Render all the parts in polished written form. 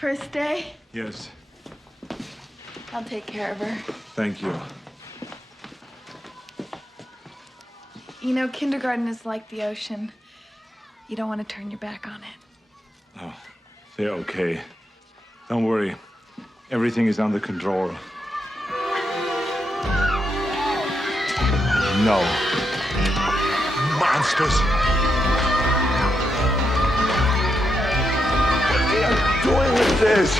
First day? Yes. I'll take care of her. Thank you. You know, kindergarten is like the ocean. You don't want to turn your back on it. Oh, they're okay. Don't worry. Everything is under control. No. Monsters! What are you doing with this?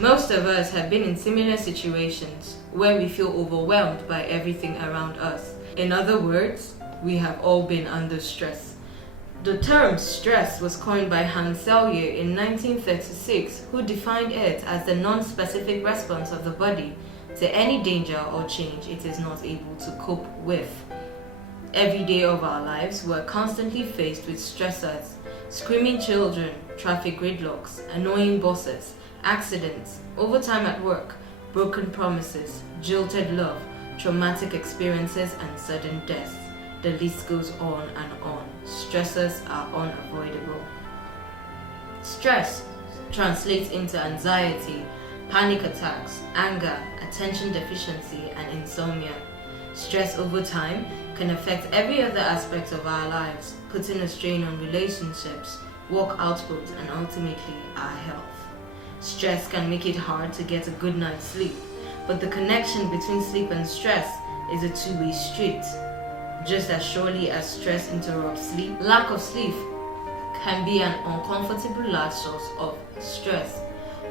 Most of us have been in similar situations where we feel overwhelmed by everything around us. In other words, we have all been under stress. The term stress was coined by Hans Selye in 1936, who defined it as the non-specific response of the body to any danger or change it is not able to cope with. Every day of our lives, we're constantly faced with stressors: screaming children, traffic gridlocks, annoying bosses, accidents, overtime at work, broken promises, jilted love, traumatic experiences, and sudden deaths. The list goes on and on. Stressors are unavoidable. Stress translates into anxiety, panic attacks, anger, attention deficiency, and insomnia. Stress over time can affect every other aspect of our lives, putting a strain on relationships, work output, and ultimately our health. Stress can make it hard to get a good night's sleep, but the connection between sleep and stress is a two-way street. Just as surely as stress interrupts sleep, lack of sleep can be an uncomfortable large source of stress.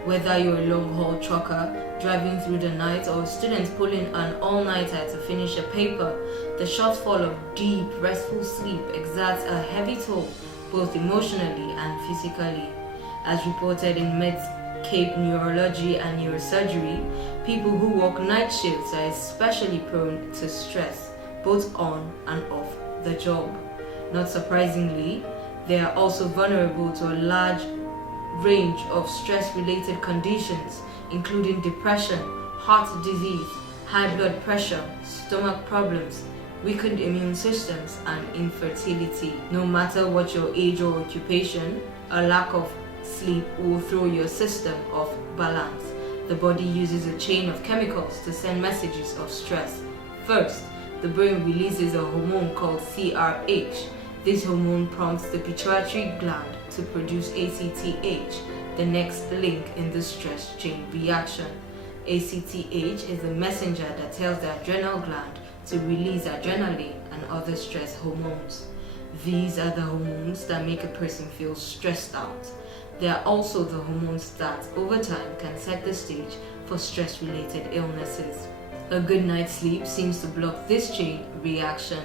Whether you're a long-haul trucker driving through the night or a student pulling an all-nighter to finish a paper, the shortfall of deep, restful sleep exerts a heavy toll both emotionally and physically. As reported in Medscape Neurology and Neurosurgery, people who work night shifts are especially prone to stress, both on and off the job. Not surprisingly, they are also vulnerable to a large range of stress-related conditions, including depression, heart disease, high blood pressure, stomach problems, weakened immune systems, and infertility. No matter what your age or occupation, a lack of sleep will throw your system off balance. The body uses a chain of chemicals to send messages of stress. First, the brain releases a hormone called CRH. This hormone prompts the pituitary gland to produce ACTH, the next link in the stress chain reaction. ACTH is the messenger that tells the adrenal gland to release adrenaline and other stress hormones. These are the hormones that make a person feel stressed out. They are also the hormones that, over time, can set the stage for stress-related illnesses. A good night's sleep seems to block this chain reaction.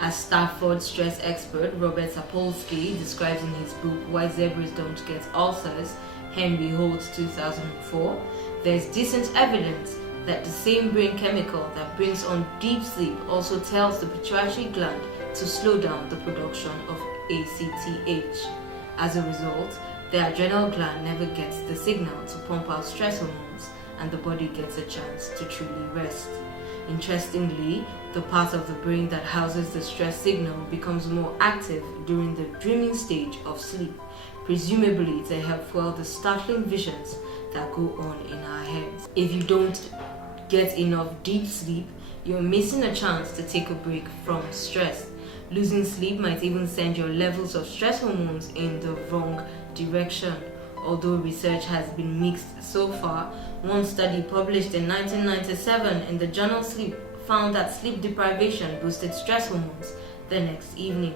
As Stafford stress expert Robert Sapolsky describes in his book Why Zebras Don't Get Ulcers, Henry Holt's 2004, there is decent evidence that the same brain chemical that brings on deep sleep also tells the pituitary gland to slow down the production of ACTH. As a result, the adrenal gland never gets the signal to pump out stress hormones, and the body gets a chance to truly rest. Interestingly, the part of the brain that houses the stress signal becomes more active during the dreaming stage of sleep, presumably to help fuel the startling visions that go on in our heads. If you don't get enough deep sleep, you're missing a chance to take a break from stress. Losing sleep might even send your levels of stress hormones in the wrong direction. Although research has been mixed so far, one study published in 1997 in the journal Sleep found that sleep deprivation boosted stress hormones the next evening.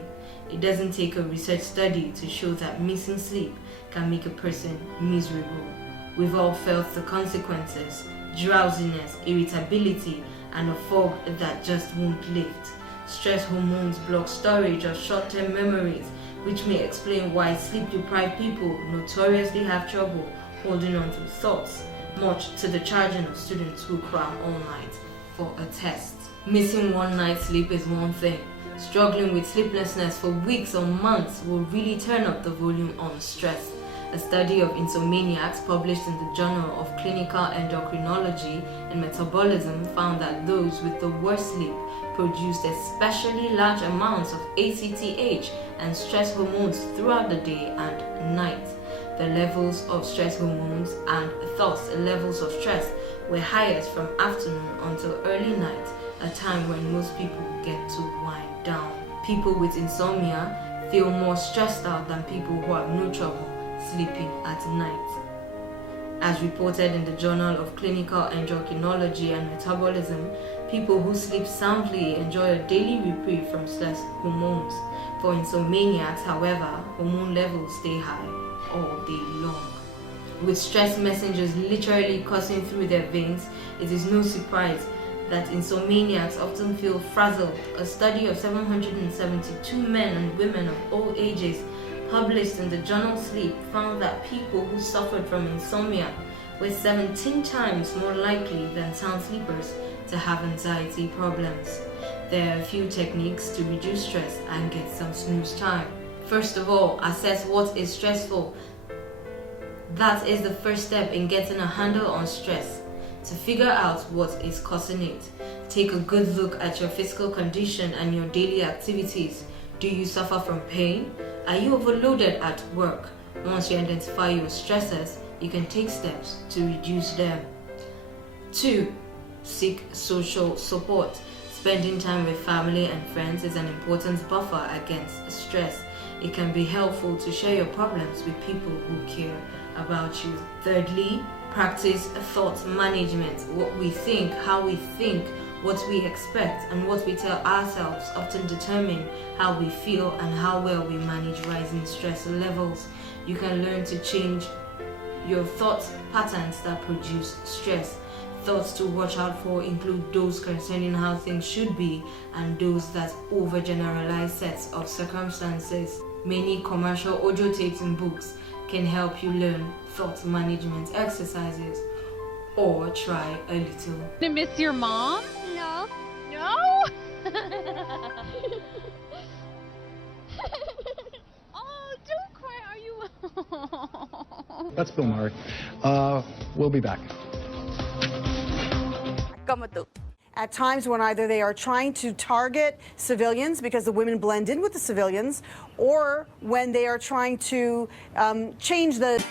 It doesn't take a research study to show that missing sleep can make a person miserable. We've all felt the consequences: drowsiness, irritability, and a fog that just won't lift. Stress hormones block storage of short-term memories, which may explain why sleep-deprived people notoriously have trouble holding on to thoughts, much to the chagrin of students who cram all night for test. Missing one night's sleep is one thing. Struggling with sleeplessness for weeks or months will really turn up the volume on stress. A study of insomniacs published in the Journal of Clinical Endocrinology and Metabolism found that those with the worst sleep produced especially large amounts of ACTH and stress hormones throughout the day and night. The levels of stress hormones and thus levels of stress were highest from afternoon until early night, a time when most people get to wind down. People with insomnia feel more stressed out than people who have no trouble sleeping at night. As reported in the Journal of Clinical Endocrinology and Metabolism, people who sleep soundly enjoy a daily reprieve from stress hormones. For insomniacs, however, hormone levels stay high all day long. With stress messengers literally coursing through their veins, it is no surprise that insomniacs often feel frazzled. A study of 772 men and women of all ages published in the journal Sleep found that people who suffered from insomnia were 17 times more likely than sound sleepers to have anxiety problems. There are a few techniques to reduce stress and get some snooze time. First of all, assess what is stressful. That is the first step in getting a handle on stress. To figure out what is causing it, take a good look at your physical condition and your daily activities. Do you suffer from pain? Are you overloaded at work? Once you identify your stressors, you can take steps to reduce them. 2. Seek social support. Spending time with family and friends is an important buffer against stress. It can be helpful to share your problems with people who care about you. Thirdly, practice thought management. What we think, how we think, what we expect, and what we tell ourselves often determine how we feel and how well we manage rising stress levels. You can learn to change your thought patterns that produce stress. Thoughts to watch out for include those concerning how things should be and those that overgeneralize sets of circumstances. Many commercial audio tapes and books can help you learn thought management exercises or try a little. To miss your mom? No. No? Oh, don't cry, are you? That's Bill Murray. We'll be back. At times when either they are trying to target civilians because the women blend in with the civilians, or when they are trying to change the